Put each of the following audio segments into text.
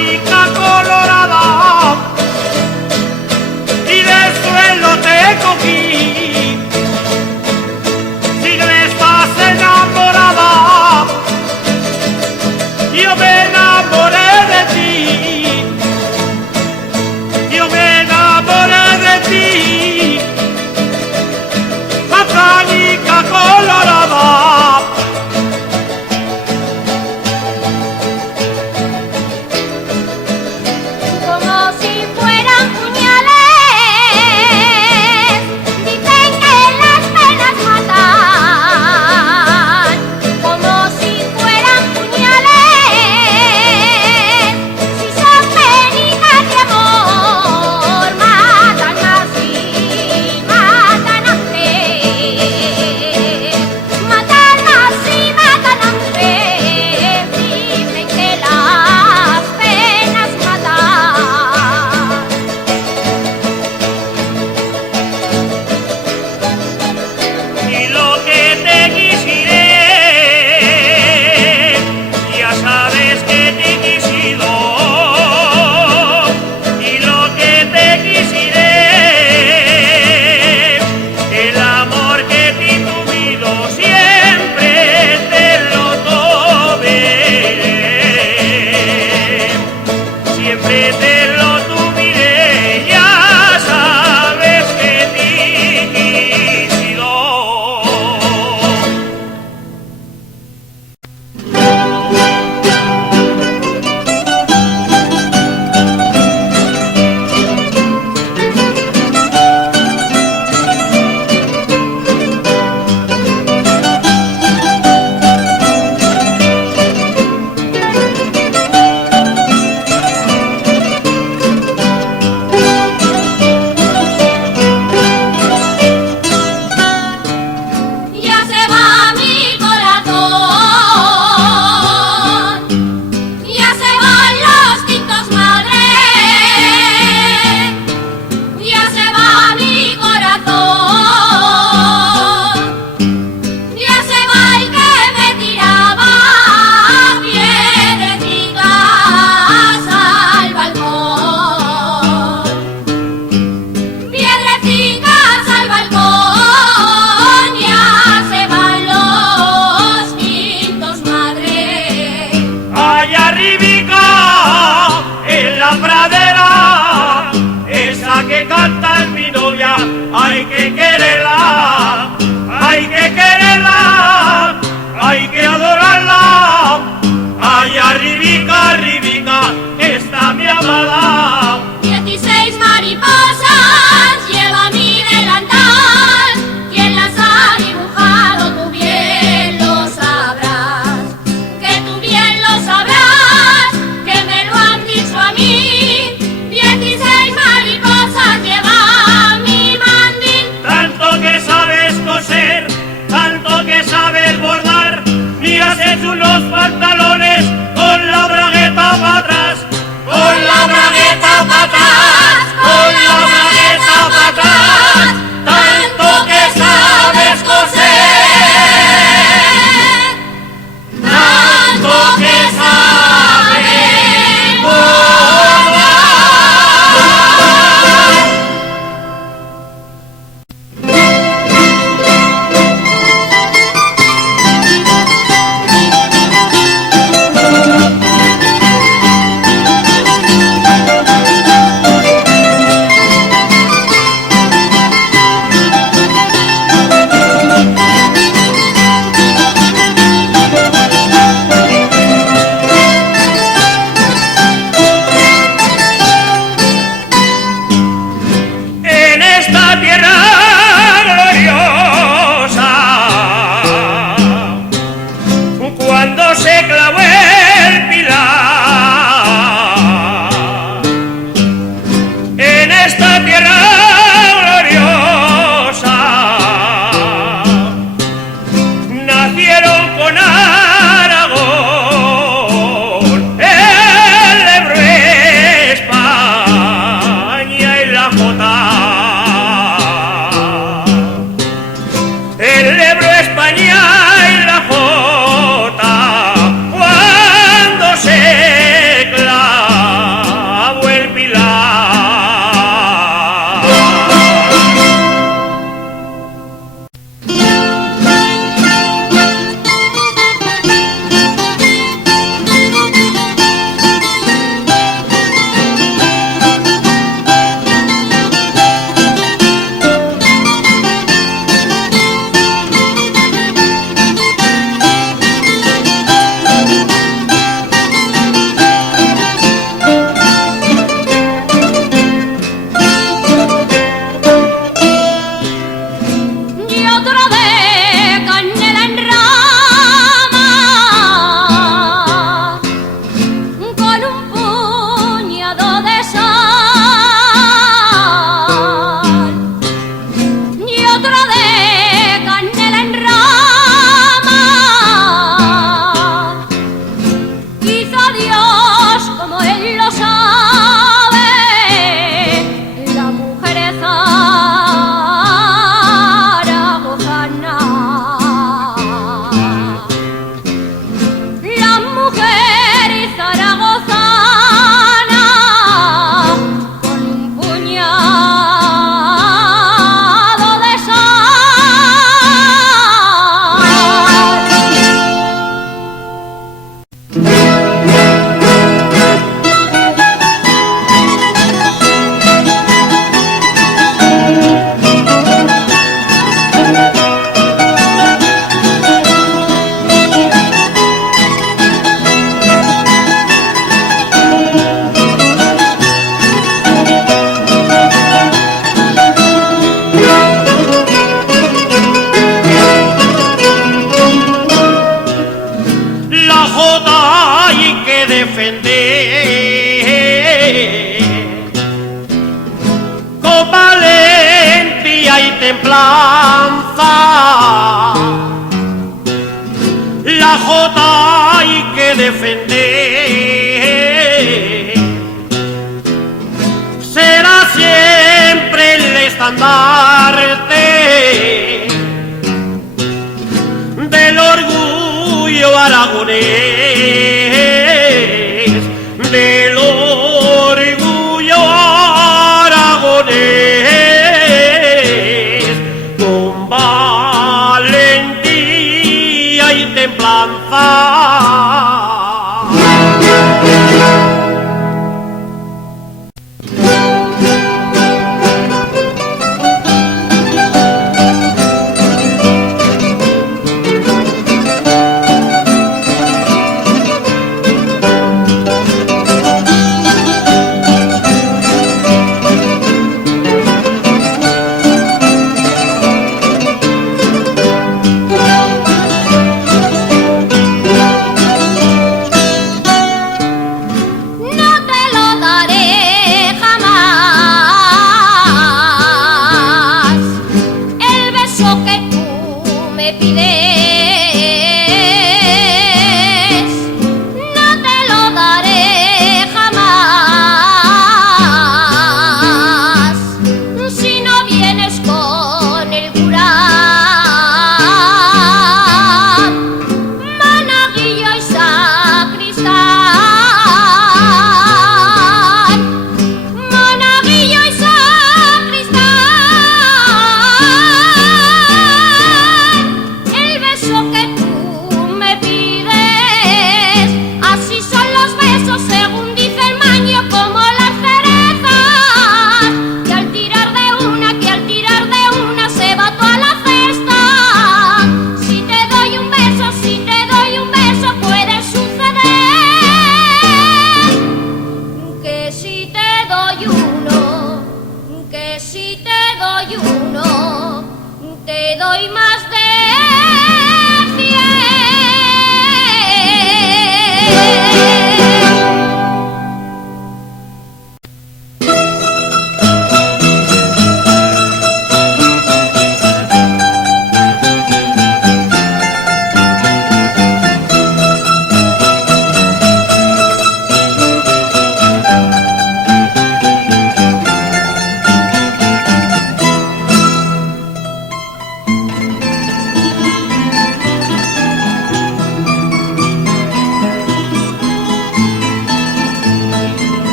canica colorada y del suelo te cogí. Si no estás enamorada, yo me enamoré de ti. Yo me enamoré de ti. La canica colorada. Como si fueran puñales, dicen que las penas matan. Como si fueran puñales, si son penitas de amor, matan así, matan antes. Matan así, matan antes, dicen que las penas matan. Y lo que te quisiré, ya sabes que te he quisido. Y lo que te quisiré, el amor que te he tuvido, siempre te lo tomaré. Siempre te lo tuviré, ya sabes que te he quisido. con un puñado de sal y otro de canela en rama. Hizo Dios como él lo sabe, la mujer zaragozana. La mujer zaragozana con un puñado de La jota hay que defender con valentía y templanza. La jota hay que defender, será siempre el estandarte del orgullo aragonés, del orgullo aragonés, con valentía y templanza.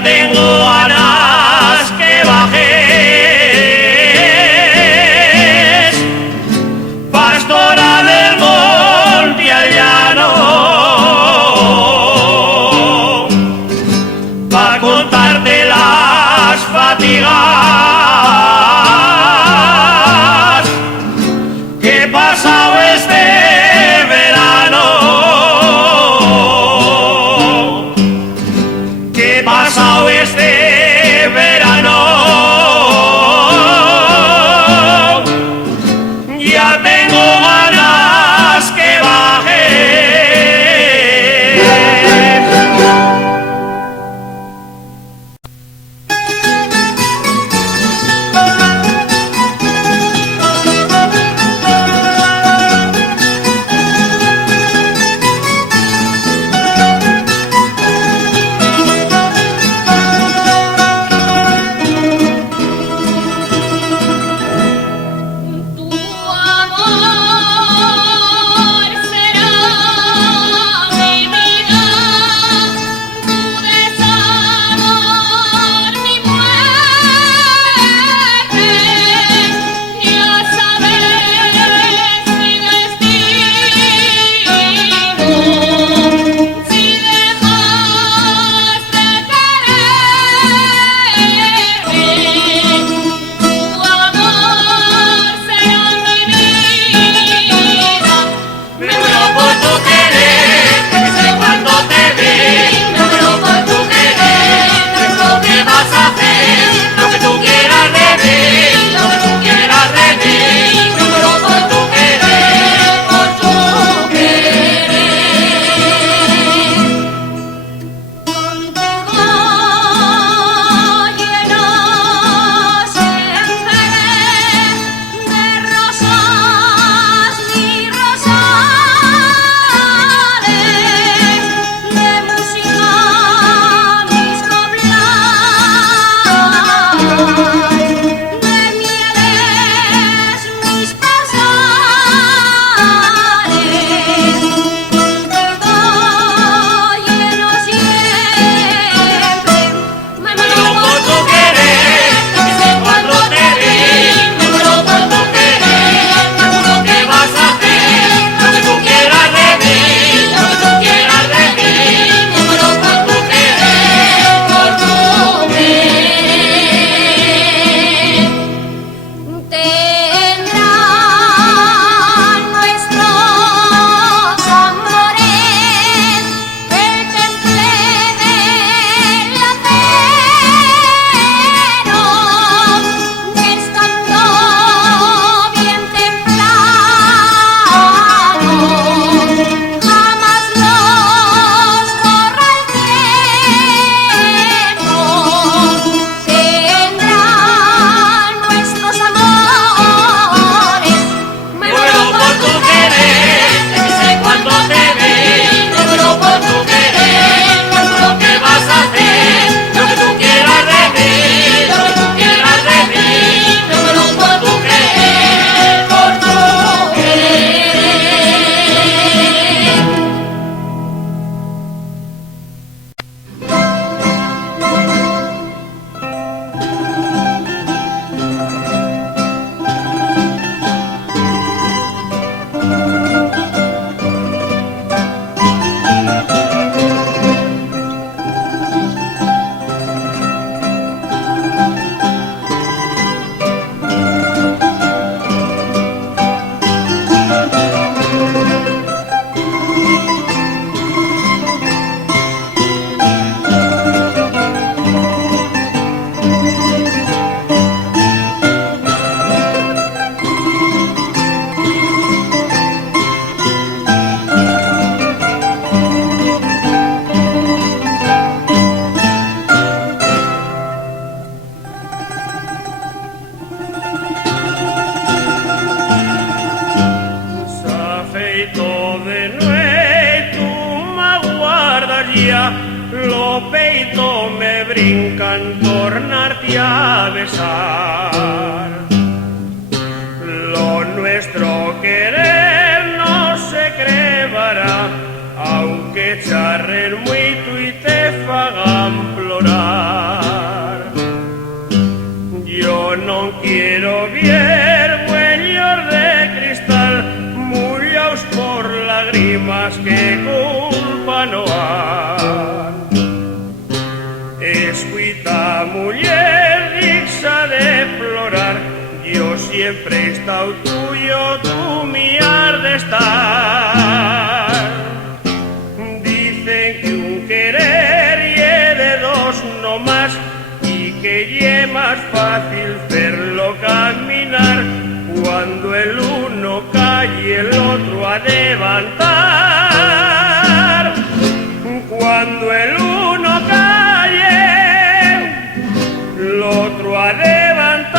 ya tengo ganas que bajes, pastora del monte al llano, pa' contarte las fatigas que he pasado este verano, que he pasado este verano. Ya tengo ganas que bajes. Tu amor será mi vida, tu desamor mi muerte. Ya sabes mi destino, si dejas de quererme. Tu amor será mi vida. Me muero por tu querer, que sé cuando te vi. Me muero por tu querer, no es lo que vas a hacer, lo que tú quieras de mí, lo que tú quieras de mí. Me muero por tu querer, por tu Contigo lleno siempre de rosas y rosales, de música mis coplas, de mieles mis pasares. Contigo lleno siempre, me muero por tu querer, que sé cuando te vi. Me muero por tu querer, no es lo que vas a hacer, lo que tú quieras de mí, lo que tú quieras de mí. Me muero por tu querer, por tu Tendrán nuestros amores el temple del acero, estando bien templados, jamás los borra el tiempo. Tendrán nuestros amores, Me muero por tu querer, que sé cuando te vi. Me muero por tu querer, no es lo que vas a hacer, lo que tú quieras de mí, lo que tú quieras de mí. Me muero por tu querer, por tu Se afeitó de nuevo, tú me guardas ya, lo peito me brincan tornarte a besar. Lo nuestro querer no se crevará, aunque charren mucho y te fagan plorar. Noan. Escuita muller digsa de plorar, yo siempre he estado tuyo, tú mi has de estar. Dicen que un querer ye de dos no más, y que ye más fácil verlo caminar, cuando el uno cae y el otro ha de levantar. Cuando el uno cae, el otro ha de levantar.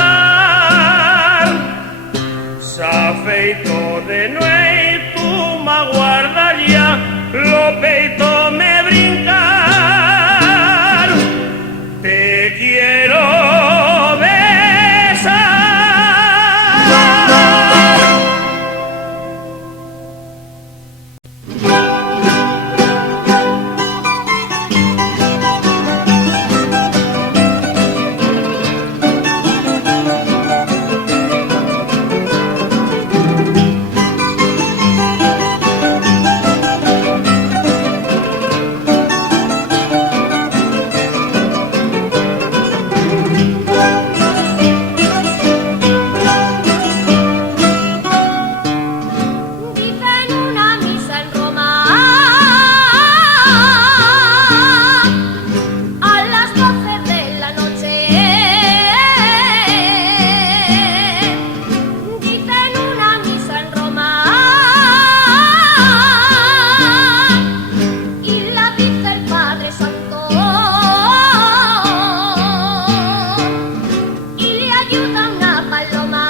Se afeitó de nuevo, tú me guardaría, lo peito me brincar. Te quiero besar. Dicen una misa en Roma a las 12 de la noche. Dicen una misa en Roma y la dice el Padre Santo y le ayuda una paloma.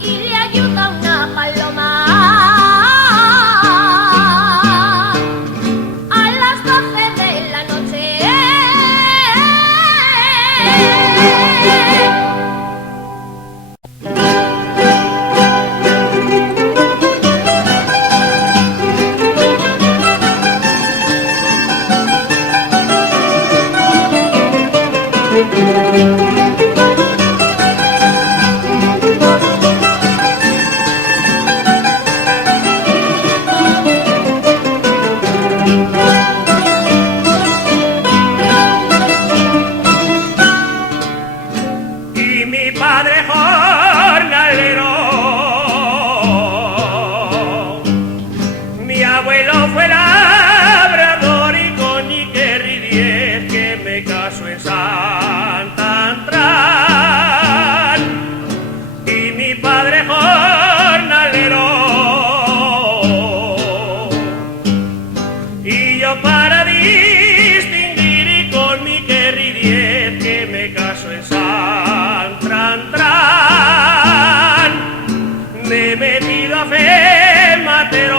Y le ayuda una paloma a las 12 de la noche. Y mi padre jornalero, mi abuelo fue labrador y con Ikerri 10 que me casó en Santa Antran. Y mi padre jornalero, y yo para distinguir y con mi Ikerri 10 que me casó en Santa Antran, me he metido a fe matero.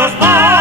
Dios,